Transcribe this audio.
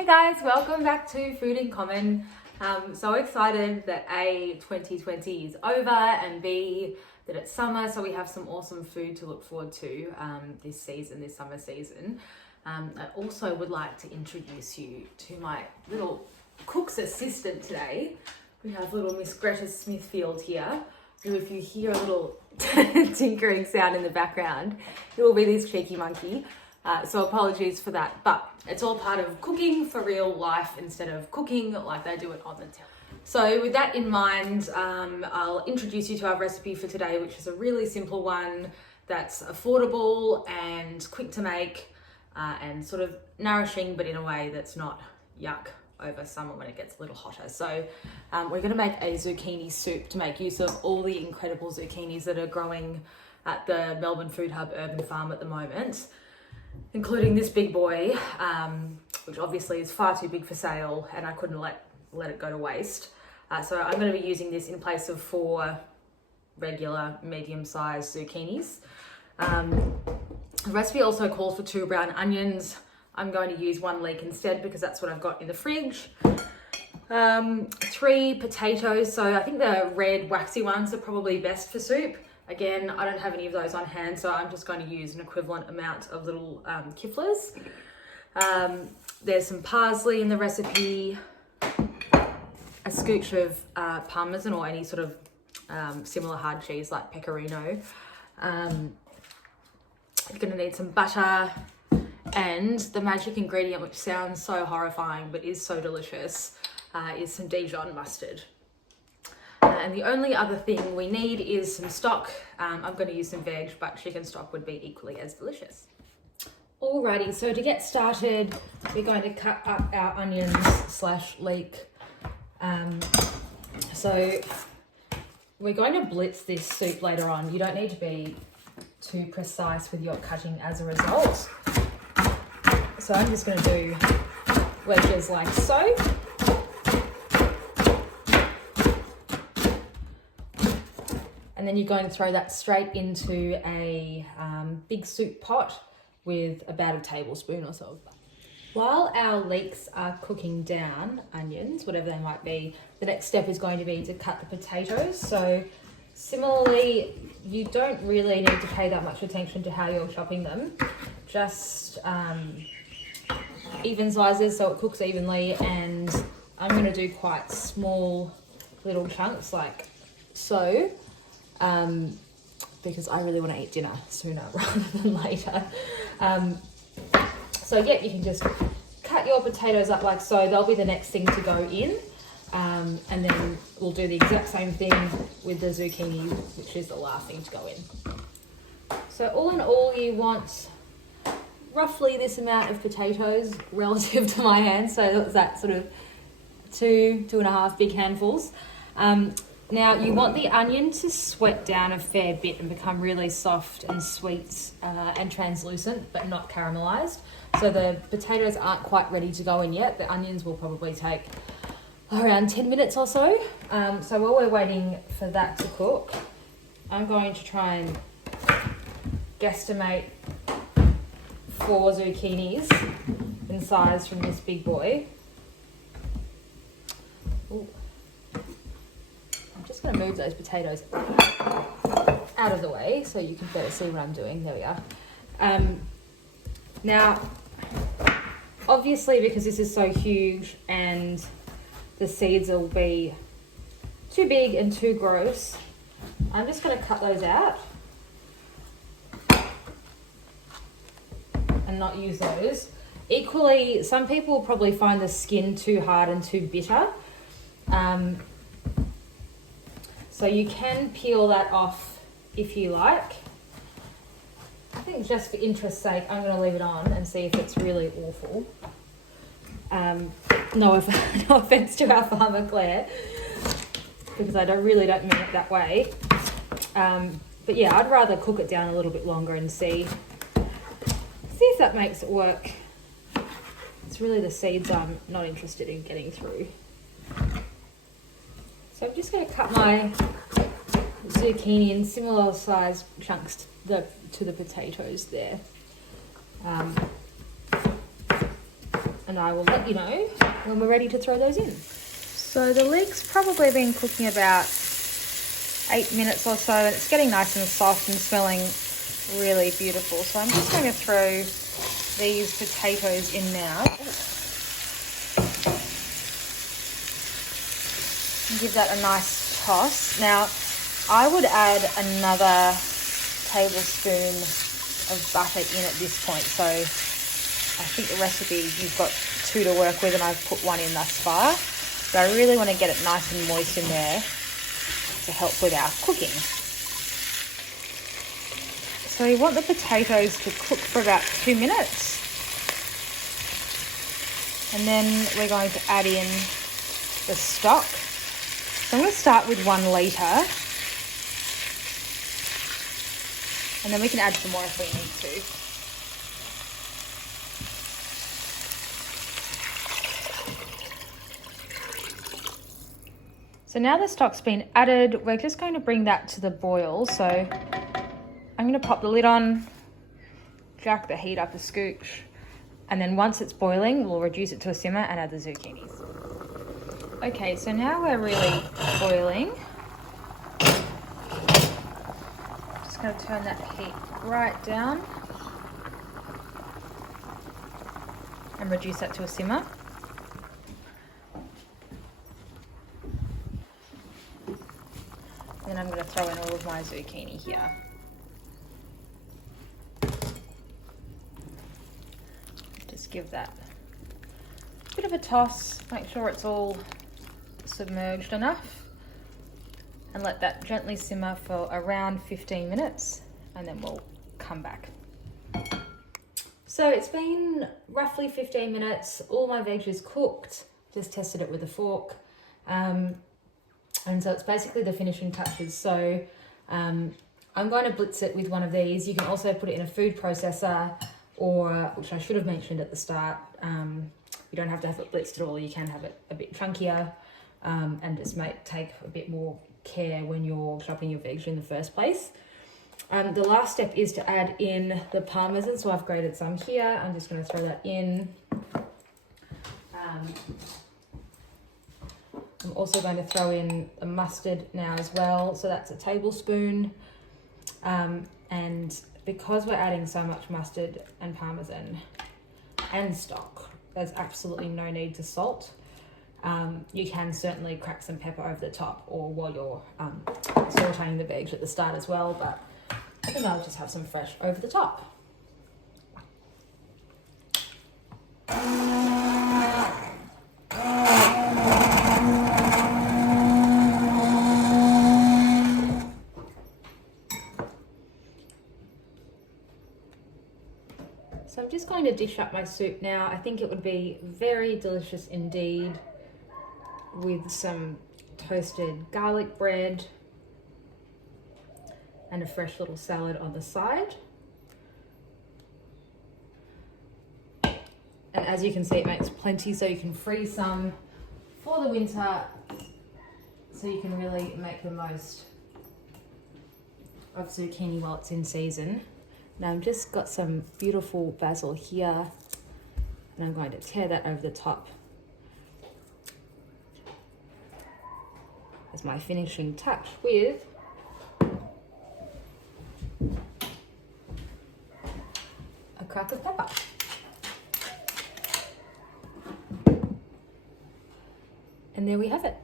Hey guys, welcome back to Food in Common. So excited that A, 2020 is over, and B, that it's summer, so we have some awesome food to look forward to this summer season. I also would like to introduce you to my little cook's assistant today. We have little Miss Greta Smithfield here, who if you hear a little tinkering sound in the background, it will be this cheeky monkey. So apologies for that, but it's all part of cooking for real life instead of cooking like they do it on the telly. So with that in mind, I'll introduce you to our recipe for today, which is a really simple one that's affordable and quick to make and sort of nourishing, but in a way that's not yuck over summer when it gets a little hotter. So we're going to make a zucchini soup to make use of all the incredible zucchinis that are growing at the Melbourne Food Hub Urban Farm at the moment, including this big boy, which obviously is far too big for sale and I couldn't let it go to waste. So I'm going to be using this in place of 4 regular medium-sized zucchinis. The recipe also calls for 2 brown onions. I'm going to use 1 leek instead because that's what I've got in the fridge. 3 potatoes, so I think the red waxy ones are probably best for soup. Again, I don't have any of those on hand, so I'm just going to use an equivalent amount of little kiflers. There's some parsley in the recipe, a scooch of parmesan or any sort of similar hard cheese like pecorino. You're going to need some butter, and the magic ingredient, which sounds so horrifying but is so delicious, is some Dijon mustard. And the only other thing we need is some stock. I'm going to use some veg, but chicken stock would be equally as delicious. Alrighty, so to get started, we're going to cut up our onions / leek. So we're going to blitz this soup later on. You don't need to be too precise with your cutting as a result. So I'm just going to do wedges like so. And then you're going to throw that straight into a big soup pot with about a tablespoon or so of butter. While our leeks are cooking down, onions, whatever they might be, the next step is going to be to cut the potatoes. So similarly, you don't really need to pay that much attention to how you're chopping them. Just even sizes so it cooks evenly, and I'm going to do quite small little chunks like so. Because I really want to eat dinner sooner rather than later. So yeah, you can just cut your potatoes up like so. They'll be the next thing to go in. And then we'll do the exact same thing with the zucchini, which is the last thing to go in. So all in all, you want roughly this amount of potatoes relative to my hand. So that's sort of 2.5 big handfuls. Now you want the onion to sweat down a fair bit and become really soft and sweet and translucent, but not caramelized. So the potatoes aren't quite ready to go in yet. The onions will probably take around 10 minutes or so. So while we're waiting for that to cook, I'm going to try and guesstimate 4 zucchinis in size from this big boy. Ooh. I'm just going to move those potatoes out of the way so you can better see what I'm doing. There we are. Now, obviously, because this is so huge and the seeds will be too big and too gross, I'm just going to cut those out and not use those. Equally, some people will probably find the skin too hard and too bitter. So you can peel that off if you like. I think just for interest's sake, I'm going to leave it on and see if it's really awful. No offense to our farmer Claire, because I really don't mean it that way. But yeah, I'd rather cook it down a little bit longer and see if that makes it work. It's really the seeds I'm not interested in getting through. So I'm just going to cut my zucchini in similar size chunks to the potatoes there. and I will let you know when we're ready to throw those in. So the leg's probably been cooking about 8 minutes or so, and it's getting nice and soft and smelling really beautiful. So I'm just going to throw these potatoes in now. And give that a nice toss. Now, I would add another tablespoon of butter in at this point. So I think the recipe, you've got 2 to work with, and I've put 1 in thus far. But I really want to get it nice and moist in there to help with our cooking. So you want the potatoes to cook for about 2 minutes. And then we're going to add in the stock. So I'm going to start with 1 litre. And then we can add some more if we need to. So now the stock's been added, we're just going to bring that to the boil. So I'm going to pop the lid on, jack the heat up a scooch, and then once it's boiling, we'll reduce it to a simmer and add the zucchinis. Okay, so now we're really boiling. Just going to turn that heat right down and reduce that to a simmer. Then I'm going to throw in all of my zucchini here. Just give that a bit of a toss, make sure it's all submerged enough, and let that gently simmer for around 15 minutes, and then we'll come back. So it's been roughly 15 minutes. All my veg is cooked. Just tested it with a fork. And so it's basically the finishing touches. So I'm going to blitz it with one of these. You can also put it in a food processor, or, which I should have mentioned at the start, you don't have to have it blitzed at all. You can have it a bit chunkier, and just take a bit more care when you're chopping your veg in the first place. The last step is to add in the parmesan. So I've grated some here. I'm just going to throw that in. I'm also going to throw in the mustard now as well. So that's a tablespoon. And because we're adding so much mustard and parmesan and stock, there's absolutely no need to salt. You can certainly crack some pepper over the top, or while you're sauteing the veg at the start as well, but I think I'll just have some fresh over the top. So I'm just going to dish up my soup now. I think it would be very delicious indeed with some toasted garlic bread and a fresh little salad on the side. And as you can see, it makes plenty, so you can freeze some for the winter, so you can really make the most of zucchini while it's in season. Now I've just got some beautiful basil here, and I'm going to tear that over the top as my finishing touch with a crack of pepper. And there we have it.